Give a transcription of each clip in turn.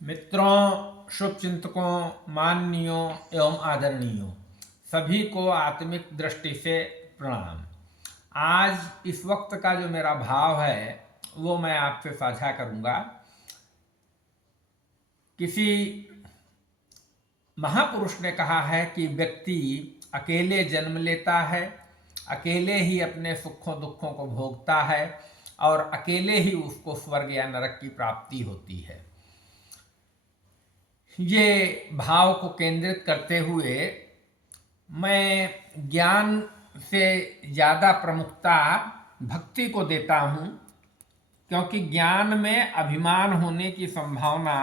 मित्रों, शुभचिंतकों, माननीयों एवं आदरणीयों सभी को आत्मिक दृष्टि से प्रणाम। आज इस वक्त का जो मेरा भाव है वो मैं आपसे साझा करूंगा। किसी महापुरुष ने कहा है कि व्यक्ति अकेले जन्म लेता है, अकेले ही अपने सुखों दुखों को भोगता है और अकेले ही उसको स्वर्ग या नरक की प्राप्ति होती है। ये भाव को केंद्रित करते हुए मैं ज्ञान से ज़्यादा प्रमुखता भक्ति को देता हूँ, क्योंकि ज्ञान में अभिमान होने की संभावना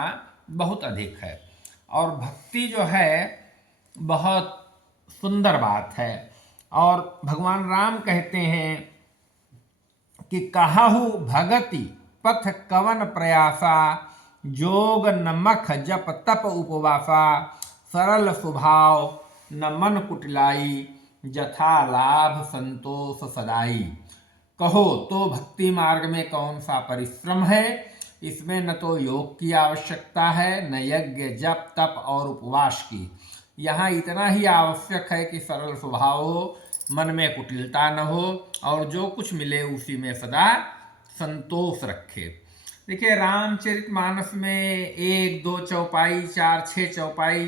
बहुत अधिक है और भक्ति जो है बहुत सुंदर बात है। और भगवान राम कहते हैं कि कहहु भगति पथ कवन प्रयासा, जोग नमख जप तप उपवासा, सरल स्वभाव न मन कुटिलाई, जथा लाभ संतोष सदाई। कहो तो भक्ति मार्ग में कौन सा परिश्रम है, इसमें न तो योग की आवश्यकता है न यज्ञ जप तप और उपवास की। यहाँ इतना ही आवश्यक है कि सरल स्वभाव हो, मन में कुटिलता न हो और जो कुछ मिले उसी में सदा संतोष रखे। देखिए, रामचरितमानस में 1 2 चौपाई 4 6 चौपाई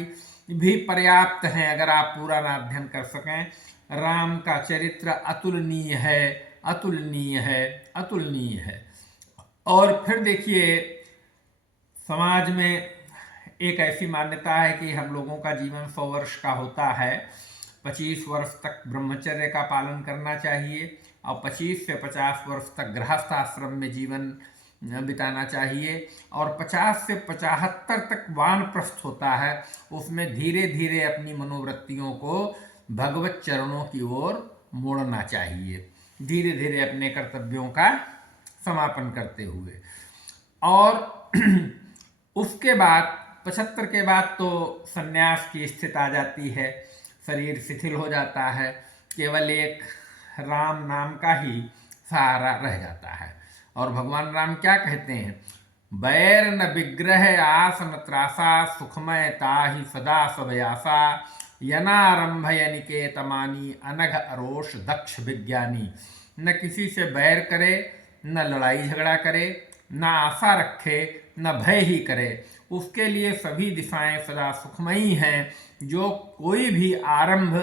भी पर्याप्त हैं अगर आप पूरा अध्ययन कर सकें। राम का चरित्र अतुलनीय है, अतुलनीय है, अतुलनीय है। और फिर देखिए, समाज में एक ऐसी मान्यता है कि हम लोगों का जीवन 100 वर्ष का होता है। 25 वर्ष तक ब्रह्मचर्य का पालन करना चाहिए और 25 से 50 वर्ष तक गृहस्थ आश्रम में जीवन बिताना चाहिए और 50 से 75 तक वानप्रस्थ होता है। उसमें धीरे धीरे अपनी मनोवृत्तियों को भगवत चरणों की ओर मोड़ना चाहिए, धीरे धीरे अपने कर्तव्यों का समापन करते हुए। और उसके बाद 75 के बाद तो संन्यास की स्थिति आ जाती है, शरीर शिथिल हो जाता है, केवल एक राम नाम का ही सहारा रह जाता है। और भगवान राम क्या कहते हैं, बैर न विग्रह आस न त्रासा, सुखमय ताहि सदा सबयासा, यनारंभय निकेतमानी, अनघ अरोष दक्ष विज्ञानी। न किसी से बैर करे, न लड़ाई झगड़ा करे, न आशा रखे, न भय ही करे। उसके लिए सभी दिशाएं सदा सुखमयी हैं। जो कोई भी आरंभ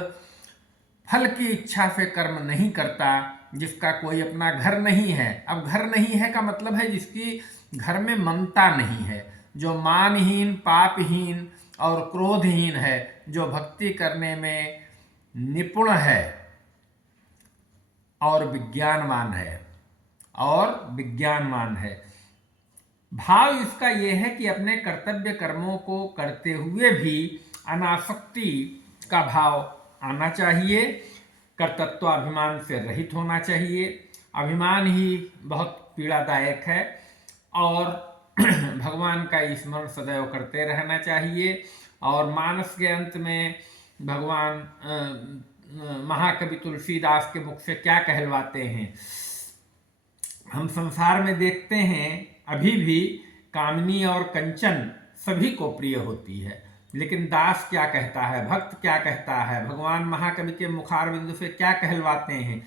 फल की इच्छा से कर्म नहीं करता, जिसका कोई अपना घर नहीं है। अब घर नहीं है का मतलब है जिसकी घर में ममता नहीं है, जो मानहीन पापहीन और क्रोधहीन है, जो भक्ति करने में निपुण है और विज्ञानवान है। भाव इसका यह है कि अपने कर्तव्य कर्मों को करते हुए भी अनासक्ति का भाव आना चाहिए, कर्तृत्वाभिमान से रहित होना चाहिए। अभिमान ही बहुत पीड़ादायक है और भगवान का स्मरण सदैव करते रहना चाहिए। और मानस के अंत में भगवान महाकवि तुलसीदास के मुख से क्या कहलवाते हैं, हम संसार में देखते हैं अभी भी कामनी और कंचन सभी को प्रिय होती है, लेकिन दास क्या कहता है, भक्त क्या कहता है, भगवान महाकवि के मुखारबिंदु से क्या कहलवाते हैं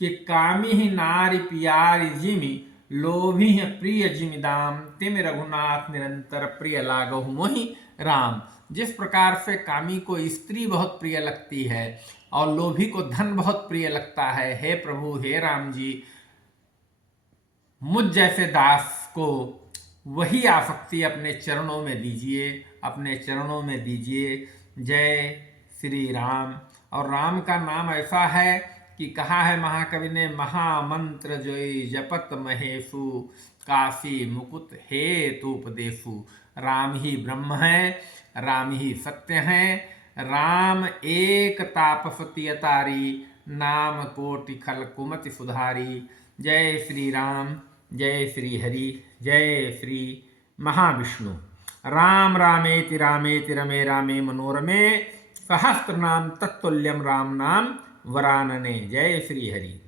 कि कामी ही नारी पियारी जिमि, लोभी है प्रिय जिमि दाम, तिम रघुनाथ निरंतर प्रिय लागहु मोहि राम। जिस प्रकार से कामी को स्त्री बहुत प्रिय लगती है और लोभी को धन बहुत प्रिय लगता है, हे प्रभु हे राम जी, मुझ जैसे दास को वही आसक्ति अपने चरणों में दीजिए, अपने चरणों में दीजिए। जय श्री राम। और राम का नाम ऐसा है कि कहा है महाकवि ने, महामंत्र जोई जपत महेशु, काशी मुकुट हेतुपदेशु। राम ही ब्रह्म है, राम ही सत्य है, राम एक तापसति अतारी, नाम कोटि खल कुमति सुधारी। जय श्री राम, जय श्री हरि, जय श्री महाविष्णु। राम रामेति रामेति रमे रामे मनोरमे, सहस्त्रनाम तत्तुल्यम राम नाम वरानने। जय श्री हरि।